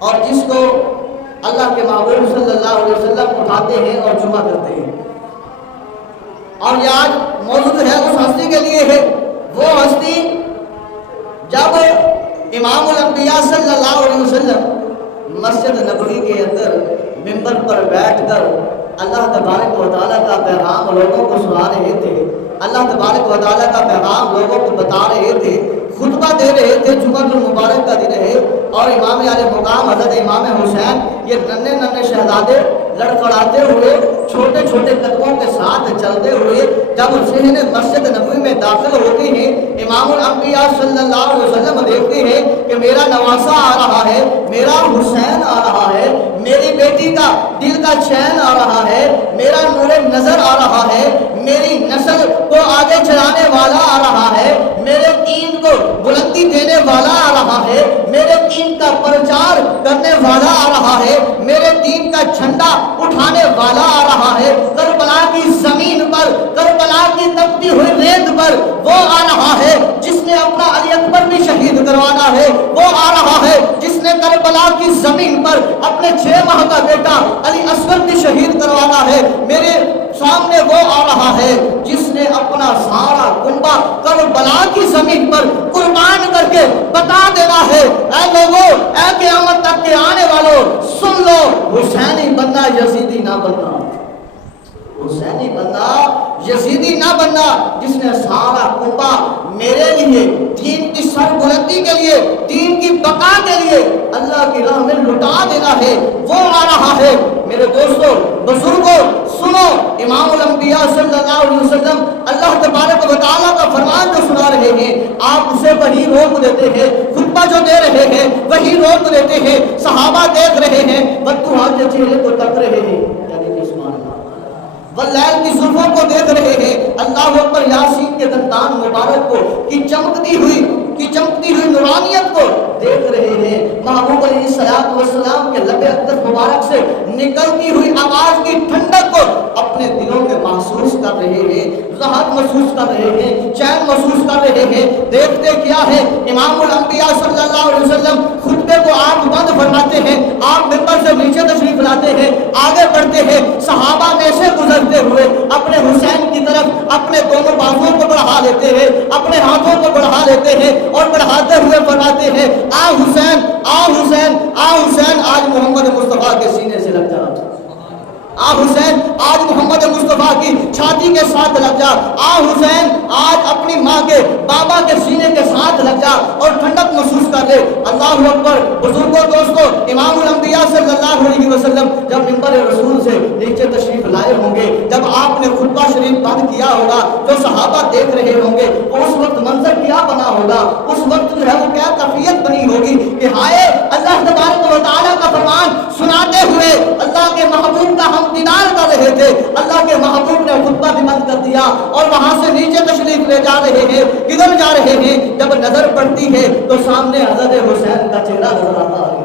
اور جس کو اللہ کے محبوب صلی اللہ علیہ وسلم اٹھاتے ہیں اور جمع کرتے ہیں. اور یہ آج موجود ہے اس ہستی کے لیے ہے. وہ ہستی جب امام الانبیاء صلی اللہ علیہ وسلم مسجد نبوی کے اندر ممبر پر بیٹھ کر اللہ تبارک و تعالیٰ کا پیغام لوگوں کو سنا رہے تھے, اللہ تبارک و تعالیٰ کا پیغام لوگوں کو بتا رہے تھے, خطبہ دے رہے تھے, جمعہ المبارک کا دن ہے, اور امام علیہ مقام حضرت امام حسین یہ ننھے شہزادے لڑکھڑاتے ہوئے چھوٹے چھوٹے قدموں کے ساتھ چلتے ہوئے جب ذہن مسجد نبوی میں داخل ہوتے ہیں, امام الانبیاء صلی اللہ علیہ وسلم دیکھتے ہیں کہ میرا نواسا آ رہا ہے, میرا حسین آ رہا ہے, میری بیٹی کا دل کا چین آ رہا ہے, میرا نور نظر آ رہا ہے, میری نسل کو آگے چلانے والا آ رہا ہے, میرے دین کو بلندی دینے والا آ رہا ہے, میرے دین کا پرچار کرنے والا آ رہا ہے, میرے دین کا جھنڈا اٹھانے والا آ رہا ہے. کربلا کی زمین پر, کربلا کی تپتی ہوئی ریت پر وہ آ رہا ہے جس نے اپنا علی اکبر بھی شہید کروانا ہے, وہ آ رہا ہے جس نے کربلا کی زمین پر اپنے 6 ماہ کا بیٹا علی اصغر بھی شہید کروانا ہے. میرے سامنے وہ آ رہا ہے جس نے اپنا سارا کنبہ کربلا کی زمین پر قربان کر کے بتا دینا ہے, اے لوگوں, اے قیامت تک کے آنے والوں, سن لو, حسینی بننا یزیدی نہ بننا, حسینی بننا یزیدی نہ بننا. جس نے سارا کنبہ میرے لیے, دین کی سر بلندی کے لیے, دین کی بقا کے لیے اللہ کی راہ میں لٹا دینا ہے, وہ آ رہا ہے. میرے دوستوں, بزرگوں, سنو, امام الانبیاء صلی اللہ علیہ وسلم اللہ تبارک و تعالیٰ کا فرمان جو سنا رہے ہیں, آپ اسے وہی روک دیتے ہیں, خطبہ جو دے رہے ہیں وہی روک دیتے ہیں, صحابہ دیکھ رہے ہیں, بددعا کے چہرے کو تک رہے ہیں, واللیل کی زلفوں کو دیکھ رہے ہیں, اللہ اکبر, یاسین کے دندان مبارک کو کی چمکتی ہوئی نورانیت کو دیکھ رہے ہیں, محبوب علیہ السلام کے لب اقدس مبارک سے نکلتی ہوئی آواز کی ٹھنڈک کو اپنے دلوں میں محسوس کر رہے ہیں, راحت محسوس کر رہے ہیں, چین محسوس کر رہے ہیں. دیکھتے کیا ہے, امام الانبیاء صلی اللہ علیہ وسلم خطبے کو آپ بند فرماتے ہیں, آپ ممبر سے نیچے تشریف لاتے ہیں, آگے بڑھتے ہیں, صحابہ میں سے گزرتے ہوئے اپنے حسین کی طرف اپنے دونوں بازوؤں کو بڑھا لیتے ہیں, اپنے ہاتھوں کو بڑھا لیتے ہیں, اور بڑھاتے ہوئے فرماتے ہیں, آ حسین, آ حسین, آ حسین, آج محمد مصطفیٰ کے سینے سے لگ جا, آ حسین, آج محمد مصطفیٰ کی چھاتی کے ساتھ لگ جا, آ حسین, آج اپنی ماں کے, بابا کے سینے کے ساتھ لگ جا اور ٹھنڈک محسوس کر لے. اللہ اکبر. بزرگوں, دوستوں, امام الانبیاء صلی اللہ علیہ وسلم جب منبر رسول سے نیچے تشریف لائے ہوں گے, جب آپ نے خطبہ شریف بند کیا ہوگا, جو صحابہ دیکھ رہے ہوں گے, اس وقت منظر کیا بنا ہوگا, اس وقت جو ہے وہ کیا کیفیت بنی ہوگی کہ ہائے, اللہ تبارک و تعالیٰ کا فرمان سناتے ہوئے اللہ کے محبوب کا ہم دیدار کر رہے تھے, اللہ کے محبوب نے خطبہ بھی بند کر دیا اور وہاں سے نیچے تشریف لے جا رہے ہیں, کدھر جا رہے ہیں, جب نظر پڑتی ہے تو سامنے حضرت حسین کا چہرہ نظر آتا ہے,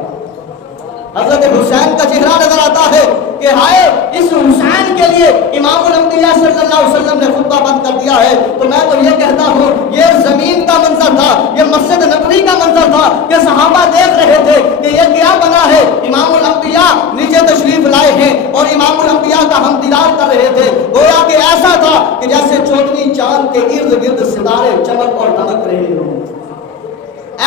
حضرت حسین کا چہرہ نظر آتا ہے کہ ہائے, اس حسین کے لیے امام الانبیاء صلی اللہ علیہ وسلم نے خطبہ بند کر دیا ہے. تو میں تو یہ کہتا ہوں, یہ زمین کا منظر تھا, یہ مسجد نبوی کا منظر تھا کہ صحابہ دیکھ رہے تھے کہ یہ کیا بنا ہے. امام الانبیاء نیچے تشریف لائے ہیں اور امام الانبیاء کا ہم دیدار کر رہے تھے. گویا کہ ایسا تھا کہ جیسے چودھویں چاند کے ارد گرد ستارے چمک اور دمک رہے ہوں,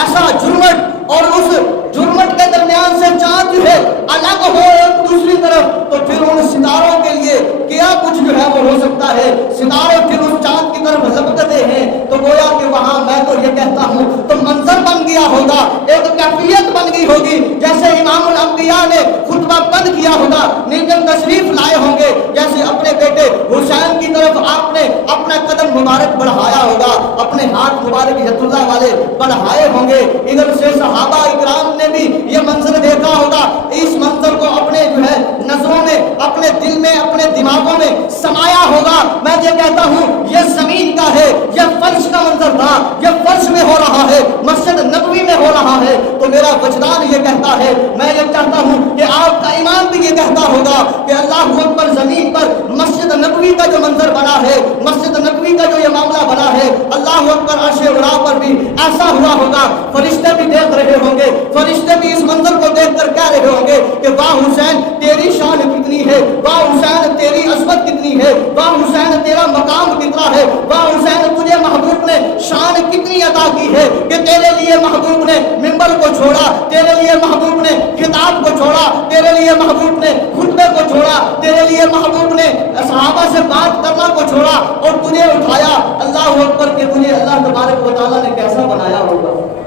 ایسا جھرمٹ, اور اس جھرمٹ کے درمیان سے چاند جو ہے الگ ہو ایک دوسری طرف, تو پھر ان ستاروں کے لیے کیا کچھ جو ہے وہ ہو سکتا ہے. ستارے پھر اس چاند کی طرف لپکتے ہیں, تو گویا کہ وہاں میں تو یہ کہتا ہوں تو منظر بن گیا ہوگا, ایک کیفیت بن گئی ہوگی, جیسے امام الانبیاء نے خطبہ بند کیا ہوگا, نیچے تشریف لائے ہوں گے, جیسے اپنے بیٹے حسین کی طرف آپ نے اپنا قدم مبارک بڑھایا ہوگا, اپنے ہاتھ مبارک یت اللہ والے بڑھائے ہوں گے. ادھر سے صحابہ اکرام نے بھی یہ منظر دیکھا ہوگا, اس منظر کو اپنے جو ہے نظروں میں, اپنے دل میں, اپنے دماغوں میں سمایا ہوگا. میں یہ کہتا ہوں یہ زمین کا ہے, یہ فرش کا منظر تھا, یہ فرش میں ہو رہا ہے, مسجد نبوی میں ہو رہا ہے. تو میرا وجدان یہ کہتا ہے, میں یہ چاہتا ہوں کہ آپ کا ایمان بھی یہ کہتا ہوگا کہ اللہ اکبر, زمین پر مسجد نبوی کا جو منظر بنا ہے, مسجد نبوی کا جو یہ معاملہ بنا ہے, اللہ اکبر, عرش علا پر بھی ایسا ہوا ہوگا. فرشتے بھی دیکھ رہے ہوں گے, فرشتے بھی اس منظر کو دیکھ کر کتنی ہے، واہ حسین تیرا مقام کتنا ہے، واہ حسین تجھے محبوب نے شان کتنی عطا کی ہے کہ تیرے لیے محبوب نے منبر کو چھوڑا، تیرے لیے محبوب نے خطاب کو چھوڑا، تیرے لیے محبوب نے خطبے کو چھوڑا، تیرے لیے محبوب نے صحابہ سے بات کرنا کو چھوڑا اور تجھے اٹھایا۔ اللہ اکبر کہ تجھے اللہ تبارک و تعالیٰ نے کیسا بنایا ہوگا۔